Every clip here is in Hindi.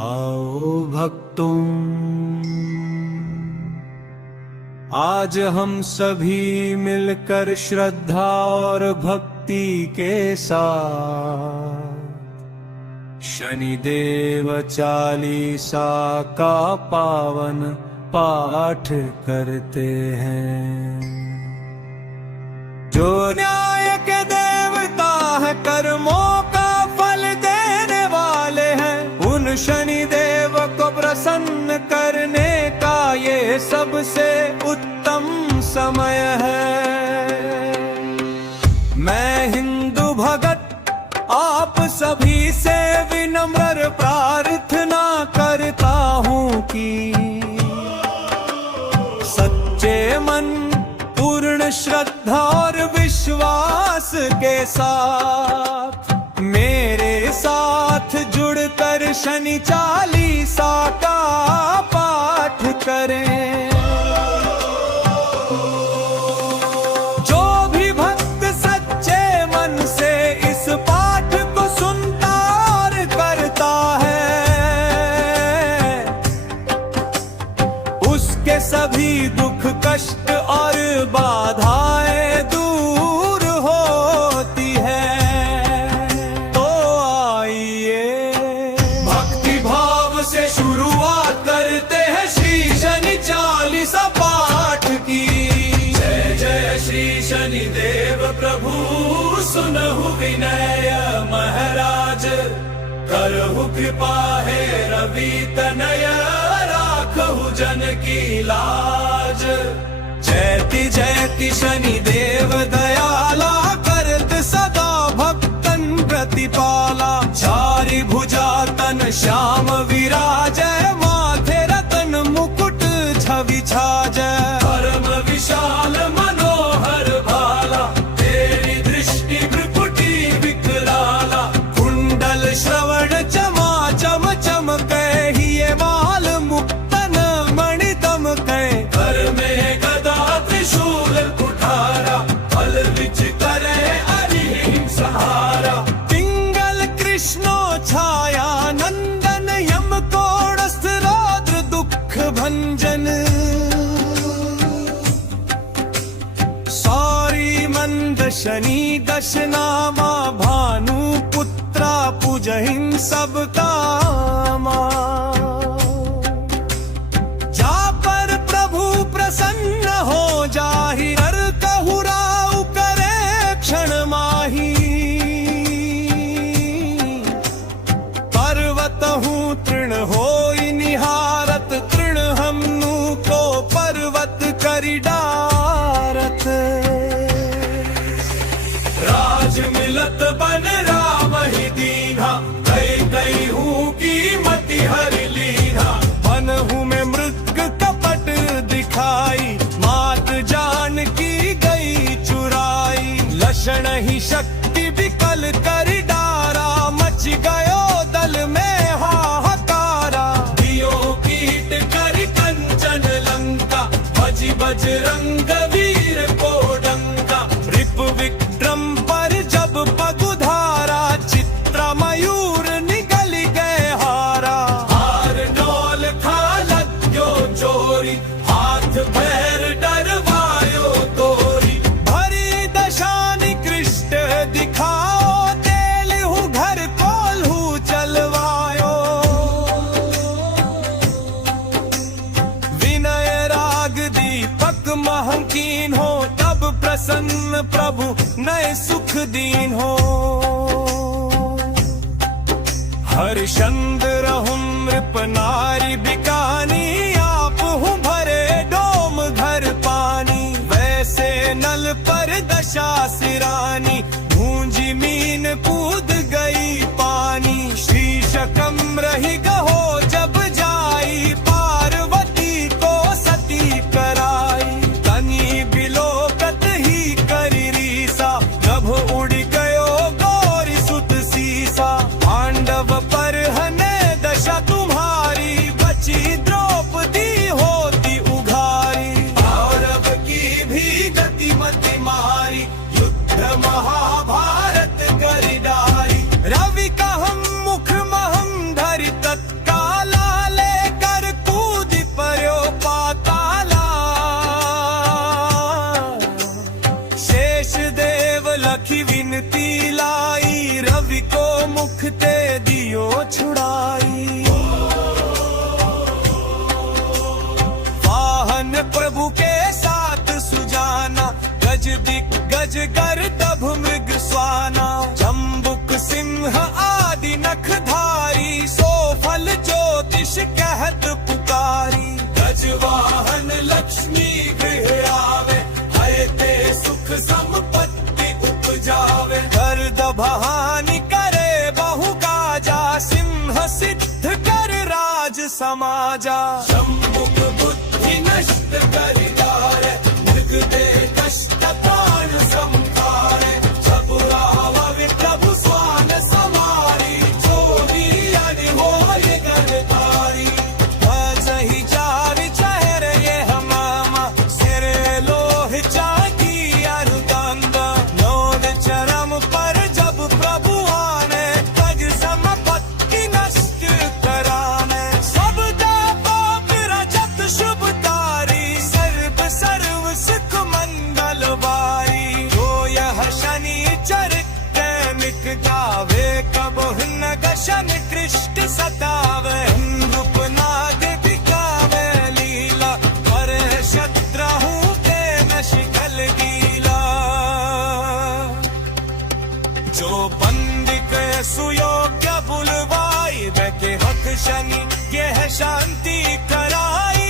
आओ भक्तों, आज हम सभी मिलकर श्रद्धा और भक्ति के साथ शनिदेव चालीसा का पावन पाठ करते हैं। जो न्याय के देवता है, कर्मों का फल देने वाले हैं, उन शनिदेव को प्रसन्न करने का ये सबसे उत्तम समय है। मैं हिंदू भगत आप सभी से विनम्र प्रार्थना करता हूँ कि सच्चे मन, पूर्ण श्रद्धा और विश्वास के साथ मेरे साथ जुड़कर शनि चालीसा का पाठ करें। जो भी भक्त सच्चे मन से इस पाठ को सुनता और करता है, उसके सभी दुख कष्ट और बाधाएं दूर होती है। तो आइए भक्ति भाव से शुरुआत करते हैं श्री शनि चालीसा पाठ की। जय जय श्री शनिदेव प्रभु, सुनहु विनय महाराज, करहु कृपा है रवि तनय, राखहु जन की लाज। जयति जयति शनिदेव दयाला, करत सदा भक्तन प्रतिपाला। चारि भुजा तन श्याम विराजय, माथे रतन मुकुट छवि छाजय। परम विशाल मनोहर भाला, तेरी दृष्टि भ्रुकुटी विकराला। कुंडल श्रवण चमा चम चमकै, हिये माल मुक्तन मणि दमकै। कर में गदा त्रिशूल कुठारा, फल विच करे अरिहिं सहारा। पिंगल कृष्णो छाया नंदन, यम कोड़स्थ रौद्र दुख भंजन। सौरी मंद शनि दश नामा, भानु पुत्रा पूजहिं सब कामा। जा पर प्रभु प्रसन्न हो जाहि, हर कहु राउ करे क्षण माही। पर्वत हूँ तृण होई निहारत, तृण हमनु को पर्वत करि डारत। राज मिलत बन राम ही दीन्हा, कई कई हूँ की मति हर लीना। मन हूँ में मृग कपट दिखाई, मात जान की गई चुराई। लक्षण ही शक्ति विकल कर डारा, मच गयो दल में हाहाकारा। दियो कीट कर कंचन लंका, बज बजरंग वीर को डंका। रिप विक्रम पर जब पगुधारा, चित्रा मयूर निगल गए हारा। हार डोल खालत क्यों चोरी, हाथ पैर डरवायो तोरी। भरी दशा निकृष्ट दिखाओ, तेल हूँ घर कोल हूँ चलवायो। विनय राग दीपक महंकीन हो, तब प्रसन्न प्रभु नए सुख दीन हो। हरिश्चंद्र रहूं नृप नारी बिकानी, आप हूँ भरे डोम घर पानी। वैसे नल पर दशा सिरानी, भूंजी मीन कूद गई पानी। शीशकम रही गहो जब जाई, पार्वती को सती कराई। तनी बिलोकत ही करी रीसा, नभ उड़ गयो गौरी सुत सीसा। पांडव पर हने दशा तुम्हारी, बची द्रौपदी होती उघारी। और अब की भी गति मति मारी, युद्ध महाभारत कर डारी। मुख ते दियो छुड़ाई। वाहन प्रभु के साथ सुजाना, गज दिग्गज गर्दभ मृग स्वाना। जम्बुक सिंह आदि नखधारी, सो फल ज्योतिष कहत पुकारी। गज वाहन लक्ष्मी गृह आवे, हय ते सुख संपत्ति उपजावे। गर्दभ हानि करे बहु काजा, सिंह सिद्ध कर राज समाजा। शंभुक बुद्धि नष्ट करि डारे, मृग दे कष्ट प्राण संहारे। चपुरावि प्रभु स्वान समारी, चोरी अनि होय गणधारी। भजहि चारि चेहरे ये हमामा, सिर लोह चाकी अरुदंग। नोद चरम पर जब प्रभु आने, तज संपत्ति नष्ट कराने। सब दाता विरजत शुभकारी, सर्व सर्व सुख मंगल वारी। जो यह शनि चरित्र मिट गावे, कबहुँ न गशन कृष्ट सतावे। नृपनाद दिखावे लीला, पर शत्रहु के न शिकल गीला। जो बंदिक सुयोग्य बुलवाई, वह हक शनि यह शांति कराई।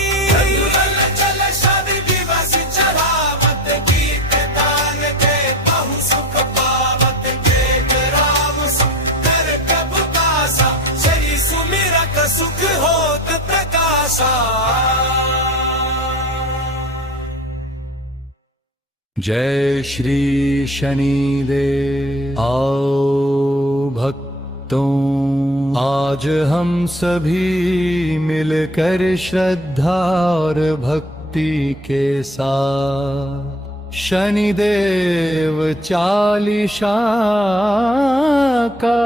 चल शनि दिवस चढ़ावत, गीत दान के बहु सुख पावत। के राम सुख कर कबु कासा, शनि सुमिरक सुख होत प्रकाशा। जय श्री शनिदेव। आओ भक्तों, आज हम सभी मिलकर श्रद्धा और भक्ति के साथ शनिदेव चालीसा का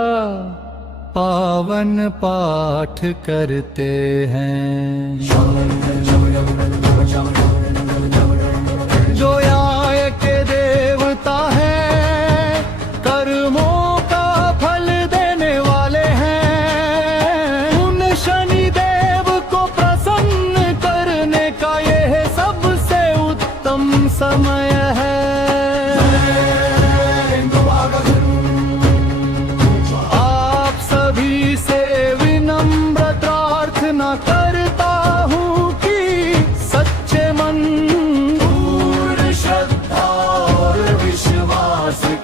पावन पाठ करते हैं। जो न्याय के देवता हैं, कर्मों का फल देने वाले हैं। उन शनि देव को प्रसन्न करने का यह सबसे उत्तम समय है। आप सभी से विनम्र प्रार्थना करता हूँ कि सच्चे मन,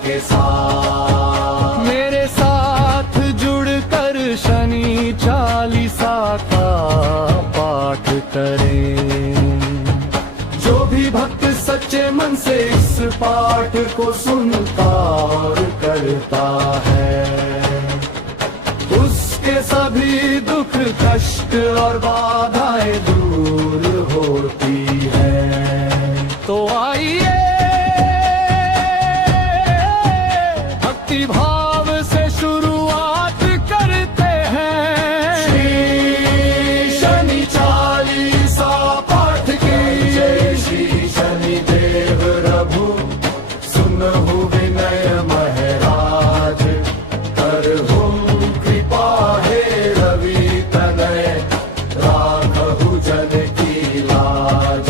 के साथ मेरे साथ जुड़कर शनि चालीसा का पाठ करें। जो भी भक्त सच्चे मन से इस पाठ को सुनता और करता है, उसके सभी दुख कष्ट और बाधाएं दूर होती है। तो आइए भाव से शुरुआत करते हैं श्री शनि चालीसा पाठ की। जय श्री शनि देव प्रभु, सुनहु विनय महराज। करहुँ कृपा हे रवि तनय, राखहु जन की लाज।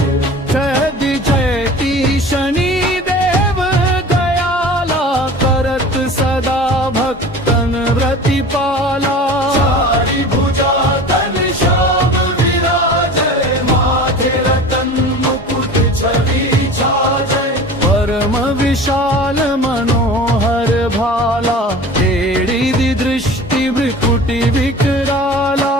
जय जयति शनि सदा भक्तन व्रतिपाला। चारि भुजा धन श्याम विराजय, माथे रतन मुकुट छवि छाजय। परम विशाल मनोहर भाला, टेढ़ी दृष्टि भ्रिकुटि विकराला।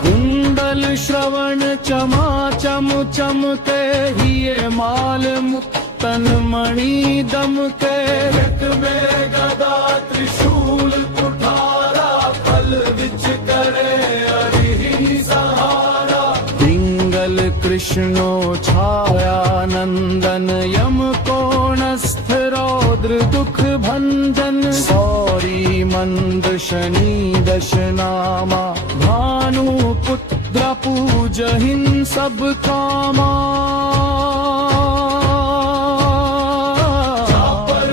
कुंडल श्रवण चमाचम चमके, हिये माल मुक्तन मणि दमके। रथ में गदा त्रिशूल कुठारा, फल विच करे हरि सहारा। पिंगल कृष्णो छाया नंदन, यम कोणस्थ रौद्र दुख भंजन। सौरी मंद शनि दश नामा, भानु पुत्र पूजहिन सब कामा। पर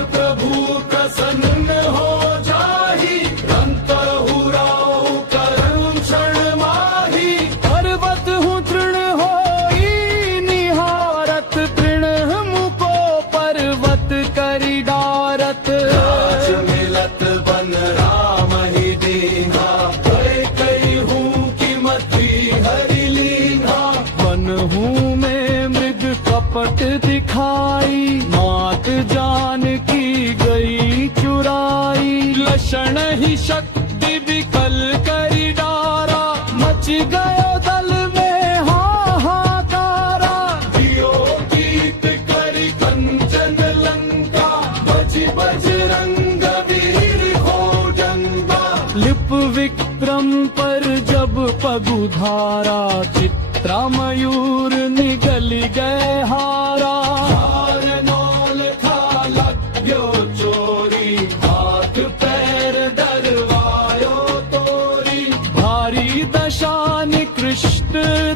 लौट दिखाई, मात जानकी गई चुराई। लक्षण ही शक्ति विकल करी डारा, मच गयो दल में हाहाकारा। दियो गीत करी कंचन लंका, बज बजरंग वीर हो जंगा। लिप विक्रम पर जब पगुधारा, चित्रा मयूर निगल गए हारा। हार नौल था लग्यो चोरी, हाथ पैर दरवायो तोरी। भारी दशा निकृष्ट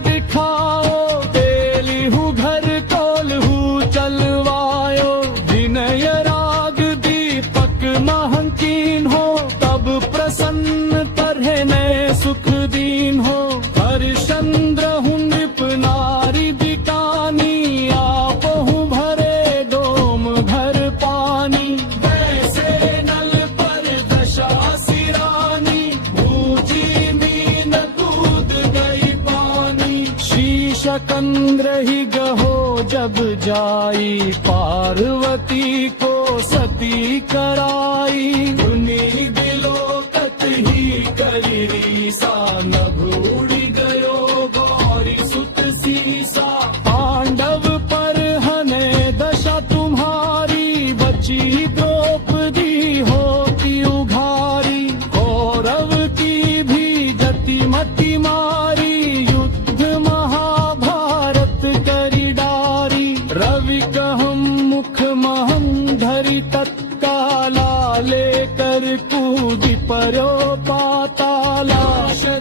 दिखाओ, तेलिहु घर कोलहु चलवायो। विनय राग दीपक महंकीन हो, तब प्रसन्न तरह ने सुख दीन हो। हरिश्चंद्र हूँ नृप नारी बिटानी, आपहु भरे डोम भर पानी। वैसे नल पर दशा सिरानी, भूजी मीन कूद गई पानी। शीश कंद्र ही गहो जब जाई, पार्वती को सती कराई। धुनी बिलोकत ही करी रीसा, नभूड़ी गयो गौरी सुत सीसा। पांडव पर हने दशा तुम्हारी, बची द्रौपदी होती उघारी। कौरव की भी जति मति मारी, युद्ध महाभारत करी डारी। रवि कहम मुख महम धरि तत्काला, लेकर कूदी पर्यो पाताला।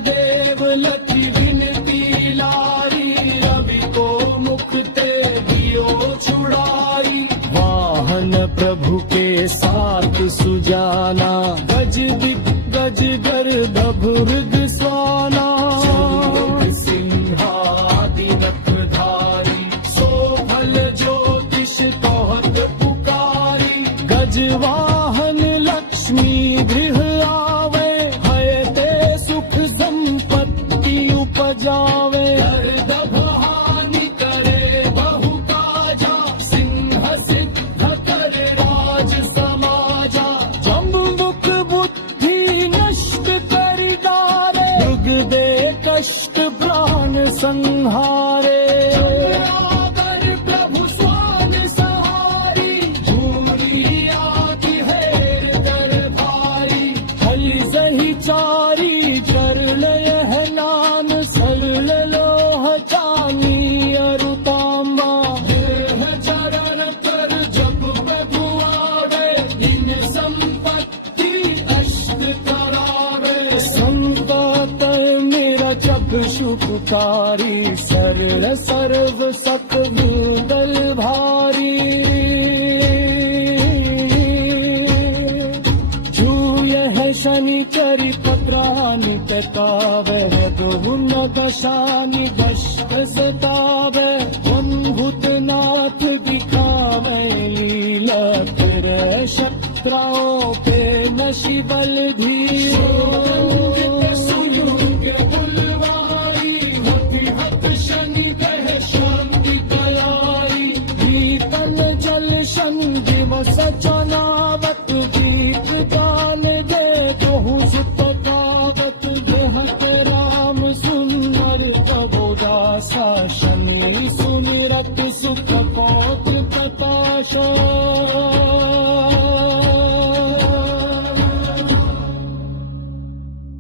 देव लखी विनती लारी, रवि को मुख ते दियो छुड़ाई। वाहन प्रभु के साथ सुजाना, गज दिग्गज गर्दभ मृग स्वाना। सिंहादि नखधारी, सोफल ज्योतिष तोहत पुकारी। गजवाहन लक्ष्मी गृह आवे, हयते सुख संपत्ति उपजावे। गर्दभ हानि करे बहु काजा, सिंह सिद्ध करे राज समाजा। जम्बुक बुद्धि नष्ट करि डारे, मृग दे कष्ट प्राण संहारे। प्रभु स्वान सहारी, झूरी आदि हेर दरबारी। हल सही चारी चरण यह नाम, सरल लोह चानी अरुतामा। देह चरण पर जब प्रभु आवे, इन संपत्ति अष्ट करावे। संत मेरा चक्षु पुकारी, सरल सर्व सक दल भारी। छूय है शनिचरी पत्रानि तकावे, गुण दशानि दष्ट सतावे।